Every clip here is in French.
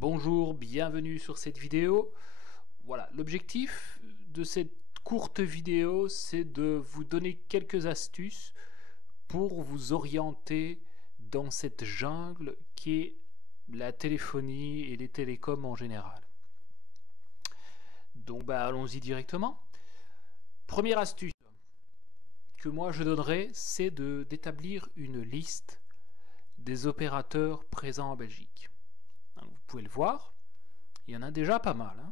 Bonjour, bienvenue sur cette vidéo. Voilà, l'objectif de cette courte vidéo, c'est de vous donner quelques astuces pour vous orienter dans cette jungle qui est la téléphonie et les télécoms en général. Donc allons-y directement. Première astuce que moi je donnerais, c'est d'établir une liste des opérateurs présents en Belgique. Vous pouvez le voir, il y en a déjà pas mal.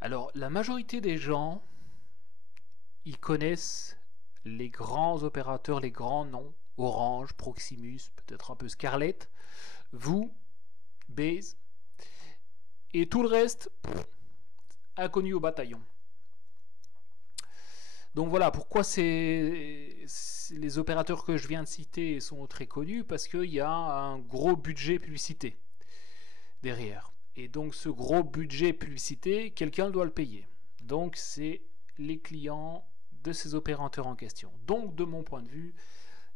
Alors, la majorité des gens, ils connaissent les grands opérateurs, les grands noms, Orange, Proximus, peut-être un peu Scarlett, vous, Base, et tout le reste, inconnu au bataillon. Donc voilà, pourquoi les opérateurs que je viens de citer sont très connus, parce qu'il y a un gros budget publicité derrière. Et donc ce gros budget publicité, quelqu'un doit le payer. Donc c'est les clients de ces opérateurs en question. Donc de mon point de vue,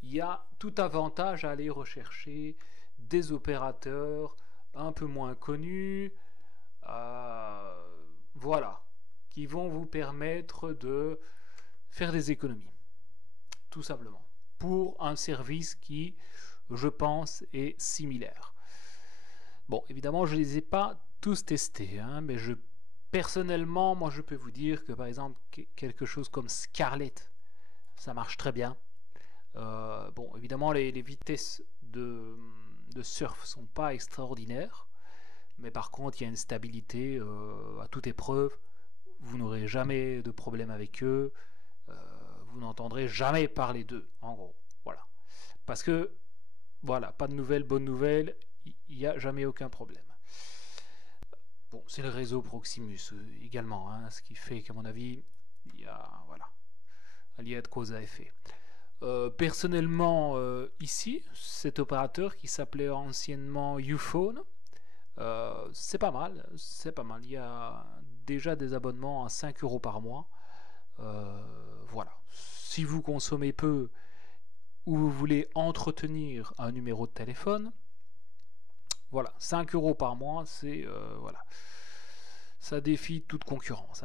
il y a tout avantage à aller rechercher des opérateurs un peu moins connus, voilà, qui vont vous permettre de faire des économies, tout simplement, pour un service qui, je pense, est similaire. Bon, évidemment, je ne les ai pas tous testés, mais personnellement, moi, je peux vous dire que, par exemple, quelque chose comme Scarlett, ça marche très bien. Bon, évidemment, les vitesses de surf sont pas extraordinaires, mais par contre, il y a une stabilité à toute épreuve. Vous n'aurez jamais de problème avec eux. Vous n'entendrez jamais parler d'eux, en gros. Voilà. Parce que, voilà, pas de nouvelles, bonnes nouvelles, il n'y a jamais aucun problème. Bon, c'est le réseau Proximus également, ce qui fait qu'à mon avis, il y a, voilà, il y a de cause à effet. Personnellement, ici, cet opérateur qui s'appelait anciennement Uphone, c'est pas mal, c'est pas mal. Il y a déjà des abonnements à 5 € par mois. Voilà. Si vous consommez peu ou vous voulez entretenir un numéro de téléphone, voilà, 5 € par mois, c'est voilà, ça défie toute concurrence.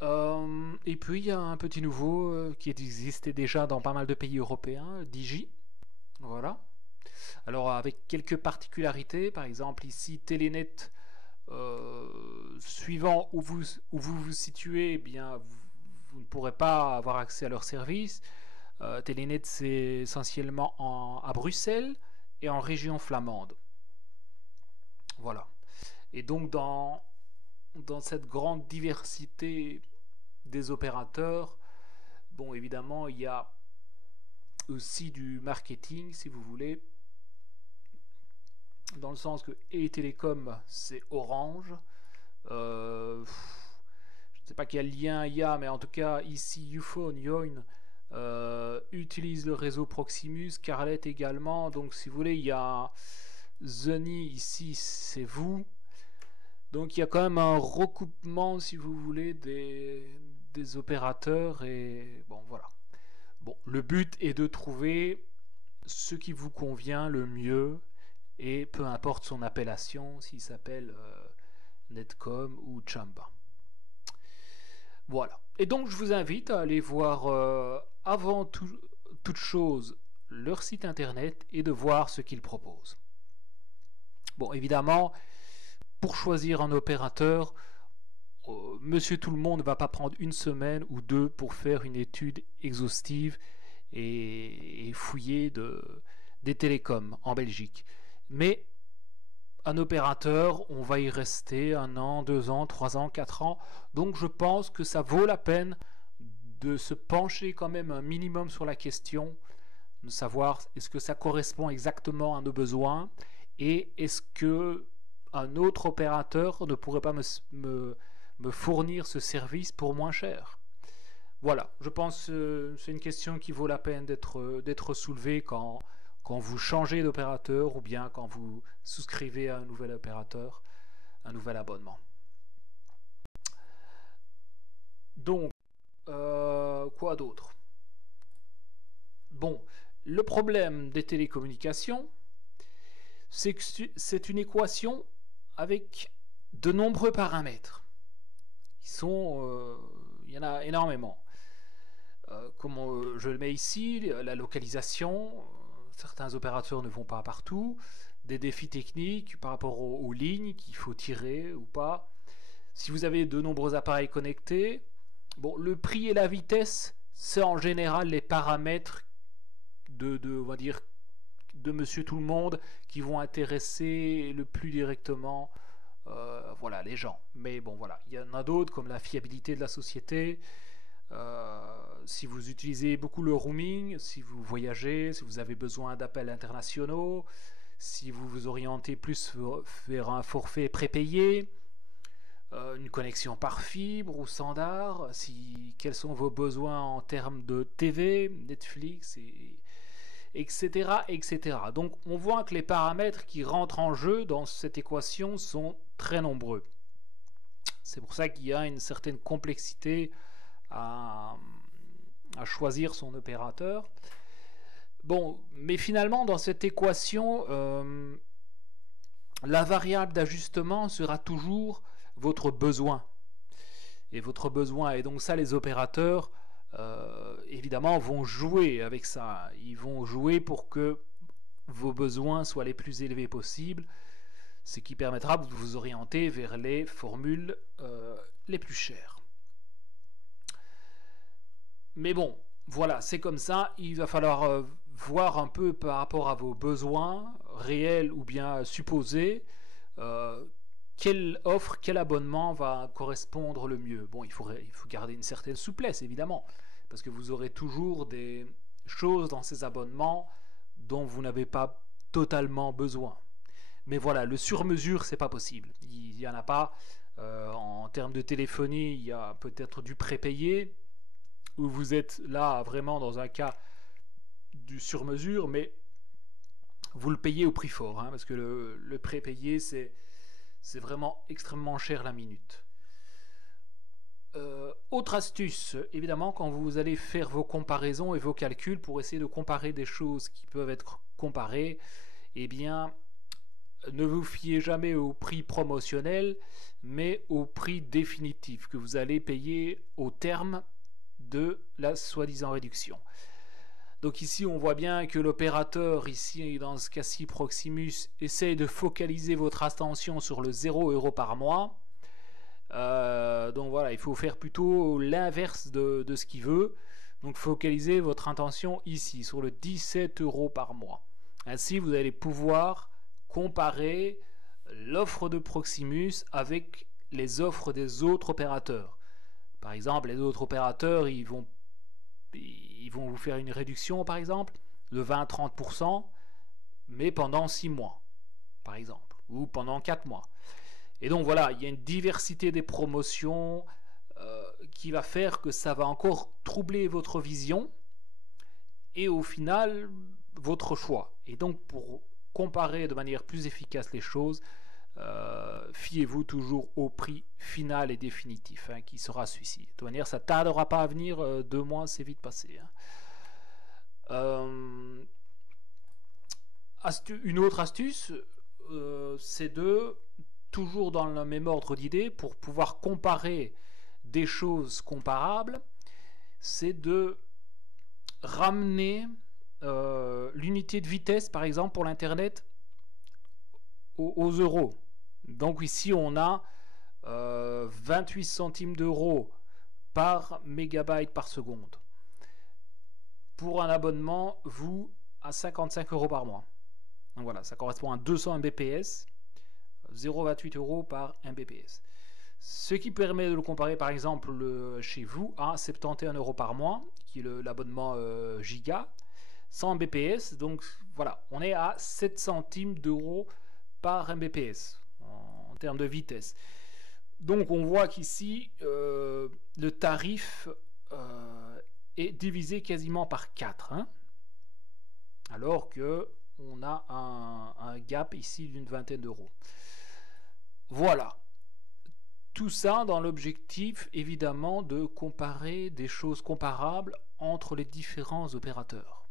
Et puis il y a un petit nouveau qui existait déjà dans pas mal de pays européens, Digi. Voilà. Alors avec quelques particularités, par exemple ici Telenet, suivant où vous vous situez, eh bien vous ne pourrez pas avoir accès à leur service. Telenet c'est essentiellement à Bruxelles et en région flamande. Voilà. Et donc dans cette grande diversité des opérateurs, bon évidemment il y a aussi du marketing si vous voulez, dans le sens que E-Télécom c'est Orange, je ne sais pas quel lien il y a, mais en tout cas ici Uphone, Yoin utilise le réseau Proximus, Scarlett également, donc si vous voulez il y a Zony ici c'est vous. Donc il y a quand même un recoupement, si vous voulez, des opérateurs et bon voilà. Bon, le but est de trouver ce qui vous convient le mieux et peu importe son appellation, s'il s'appelle Netcom ou Chamba. Voilà. Et donc je vous invite à aller voir avant toute chose leur site internet et de voir ce qu'ils proposent. Bon, évidemment, pour choisir un opérateur, Monsieur Tout-le-Monde ne va pas prendre une semaine ou deux pour faire une étude exhaustive et fouiller des télécoms en Belgique. Mais un opérateur, on va y rester 1 an, 2 ans, 3 ans, 4 ans. Donc je pense que ça vaut la peine de se pencher quand même un minimum sur la question, de savoir est-ce que ça correspond exactement à nos besoins et est-ce que un autre opérateur ne pourrait pas me fournir ce service pour moins cher. Voilà, je pense que c'est une question qui vaut la peine d'être soulevée quand vous changez d'opérateur ou bien quand vous souscrivez à un nouvel opérateur, un nouvel abonnement. Donc, quoi d'autre? Bon, le problème des télécommunications, c'est une équation avec de nombreux paramètres. Il y en a énormément. Comme je le mets ici, la localisation, certains opérateurs ne vont pas partout, des défis techniques par rapport aux lignes qu'il faut tirer ou pas. Si vous avez de nombreux appareils connectés, bon, le prix et la vitesse, c'est en général les paramètres on va dire, de monsieur tout le monde qui vont intéresser le plus directement voilà, les gens. Mais bon, voilà, il y en a d'autres comme la fiabilité de la société. Si vous utilisez beaucoup le roaming, si vous voyagez, si vous avez besoin d'appels internationaux, si vous vous orientez plus vers un forfait prépayé, une connexion par fibre ou standard, quels sont vos besoins en termes de TV, Netflix, etc., etc. Donc on voit que les paramètres qui rentrent en jeu dans cette équation sont très nombreux. C'est pour ça qu'il y a une certaine complexité à choisir son opérateur. Bon, mais finalement dans cette équation, la variable d'ajustement sera toujours votre besoin. Et votre besoin, et donc ça les opérateurs évidemment vont jouer avec ça. Ils vont jouer pour que vos besoins soient les plus élevés possibles, ce qui permettra de vous orienter vers les formules les plus chères. Mais bon, voilà, c'est comme ça. Il va falloir voir un peu par rapport à vos besoins réels ou bien supposés, quelle offre, quel abonnement va correspondre le mieux. Bon, il faut garder une certaine souplesse, évidemment, parce que vous aurez toujours des choses dans ces abonnements dont vous n'avez pas totalement besoin. Mais voilà, le sur-mesure, c'est pas possible. Il n'y en a pas. En termes de téléphonie, il y a peut-être du prépayé, où vous êtes là vraiment dans un cas du sur-mesure, mais vous le payez au prix fort, hein, parce que le prépayé, c'est vraiment extrêmement cher la minute. Autre astuce, évidemment, quand vous allez faire vos comparaisons et vos calculs pour essayer de comparer des choses qui peuvent être comparées, eh bien, ne vous fiez jamais au prix promotionnel, mais au prix définitif que vous allez payer au terme de la soi-disant réduction. Donc ici, on voit bien que l'opérateur, ici dans ce cas-ci Proximus, essaye de focaliser votre attention sur le 0 € par mois. Donc voilà, il faut faire plutôt l'inverse de ce qu'il veut. Donc focalisez votre intention ici, sur le 17 € par mois. Ainsi, vous allez pouvoir comparer l'offre de Proximus avec les offres des autres opérateurs. Par exemple, les autres opérateurs, ils vont vous faire une réduction, par exemple, de 20-30%, mais pendant 6 mois, par exemple, ou pendant 4 mois. Et donc voilà, il y a une diversité des promotions qui va faire que ça va encore troubler votre vision et au final, votre choix. Et donc pour comparer de manière plus efficace les choses, fiez-vous toujours au prix final et définitif, hein, qui sera celui-ci. De toute manière, ça ne tardera pas à venir, 2 mois, c'est vite passé. Hein. Une autre astuce, c'est de, toujours dans le même ordre d'idées, pour pouvoir comparer des choses comparables, c'est de ramener l'unité de vitesse, par exemple, pour l'Internet, aux euros. Donc ici, on a 28 centimes d'euros par mégabyte par seconde. Pour un abonnement, vous, à 55 € par mois. Donc voilà, ça correspond à 200 Mbps, 0,28 € par Mbps. Ce qui permet de le comparer, par exemple, chez vous, à 71 € par mois, qui est l'abonnement giga, 100 Mbps. Donc voilà, on est à 7 centimes d'euros par Mbps en termes de vitesse. Donc on voit qu'ici le tarif est divisé quasiment par 4, hein, alors que on a un gap ici d'une vingtaine d'euros. Voilà, tout ça dans l'objectif évidemment de comparer des choses comparables entre les différents opérateurs.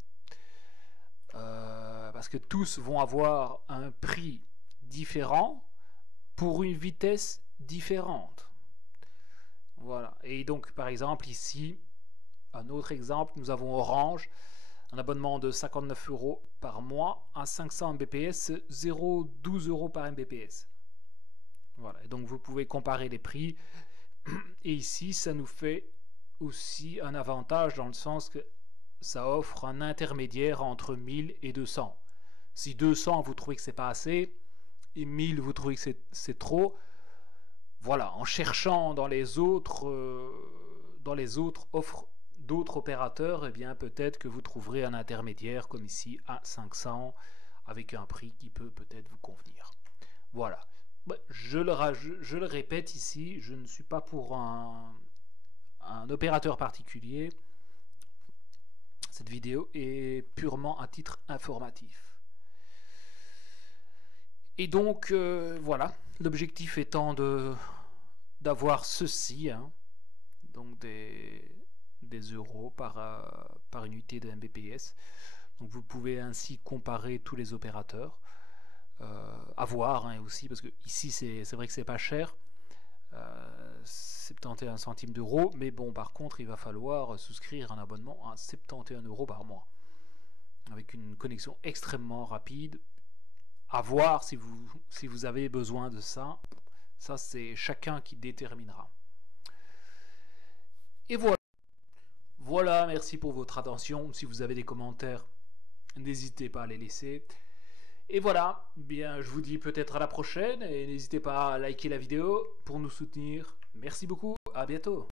parce que tous vont avoir un prix différent pour une vitesse différente. Voilà. Et donc, par exemple, ici, un autre exemple, nous avons Orange, un abonnement de 59 € par mois à 500 Mbps, 0,12 € par Mbps. Voilà. Et donc, vous pouvez comparer les prix. Et ici, ça nous fait aussi un avantage dans le sens que ça offre un intermédiaire entre 1000 et 200. Si 200, vous trouvez que c'est pas assez, et 1000, vous trouvez que c'est trop, voilà, en cherchant dans les autres offres d'autres opérateurs, eh bien peut-être que vous trouverez un intermédiaire comme ici à 500 avec un prix qui peut peut-être vous convenir. Voilà. Je le répète ici, je ne suis pas pour un opérateur particulier. Cette vidéo est purement à titre informatif. Et donc, voilà, l'objectif étant d'avoir ceci, hein, donc des euros par unité de Mbps. Donc vous pouvez ainsi comparer tous les opérateurs. À voir hein, aussi, parce que ici c'est vrai que c'est pas cher. 71 centimes d'euros, mais bon, par contre, il va falloir souscrire un abonnement à 71 € par mois, avec une connexion extrêmement rapide. À voir si vous avez besoin de ça. Ça, c'est chacun qui déterminera. Et voilà. Voilà, merci pour votre attention. Si vous avez des commentaires, n'hésitez pas à les laisser. Et voilà, bien, je vous dis peut-être à la prochaine et n'hésitez pas à liker la vidéo pour nous soutenir. Merci beaucoup, à bientôt.